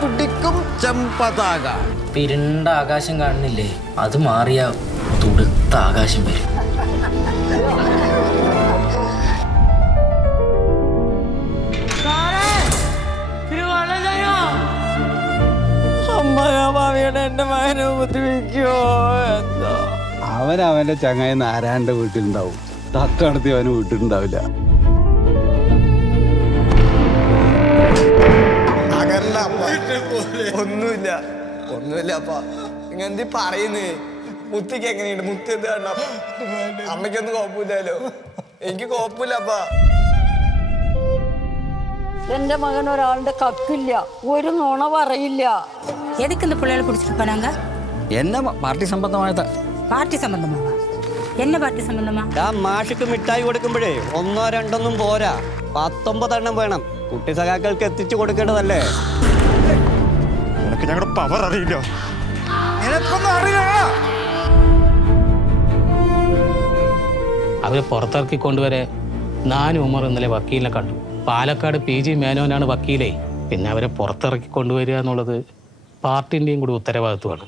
പിടിക്കും ചെമ്പതാക. ഇരുണ്ട ആകാശം കാണുന്നില്ലേ, അത് മാറിയ തുടുത്ത ആകാശം വരും. എന്റെ മകനെ ഉപദ്രവിക്കോ എന്തോ. അവന്റെ ചങ്ങായി നാരായണന്റെ വീട്ടിലുണ്ടാവും, തത്തടത്തി അവന് വീട്ടിലുണ്ടാവില്ല. ഒന്നുമില്ല അപ്പ ഇങ്ങെന്തി പറയുന്നേ. മുത്തിക്ക് എങ്ങനെയുണ്ട്? മുത്തി എന്ത് കണ്ട? അമ്മയ്ക്കൊന്നും കുഴപ്പമില്ലല്ലോ. എനിക്ക് കുഴപ്പമില്ലപ്പ. എന്റെ മകൻ ഒരാളുടെ കക്കില്ല, ഒരു നുണ പറയില്ല. எதுக்கு இந்த பிள்ளைகளை பிடிச்சிட்டு போனாங்க? என்ன പാർട്ടി സംബന്ധമായത്? പാർട്ടി സംബന്ധമാവാ? എന്നെ പാർട്ടി സംബന്ധമാ? മാഷിക്ക് മിഠായി കൊടുക്കുമ്പോഴേ 1 2 പോരാ, 19 എണ്ണം വേണം. കുട്ടി സഖാക്കൾക്ക് എത്തിച്ചു കൊടുക്കേണ്ടതല്ലേ? നിനക്ക് ഞങ്ങളുടെ പവർ അറിയില്ല. നിനക്കൊന്നും അറിയില്ല. അവരെ പുറത്തിറക്കി കൊണ്ടുവരെ ഞാനും ഉമർ ഇന്നലെ വക്കീലിനെ കണ്ടു. പാലക്കാട് PG മേനോനാണ് വക്കീലേ. പിന്നെ അവരെ പുറത്തിറക്കി കൊണ്ടുവരിക എന്നുള്ളത് പാർട്ടിൻ്റെയും കൂടി ഉത്തരവാദിത്വമാണ്.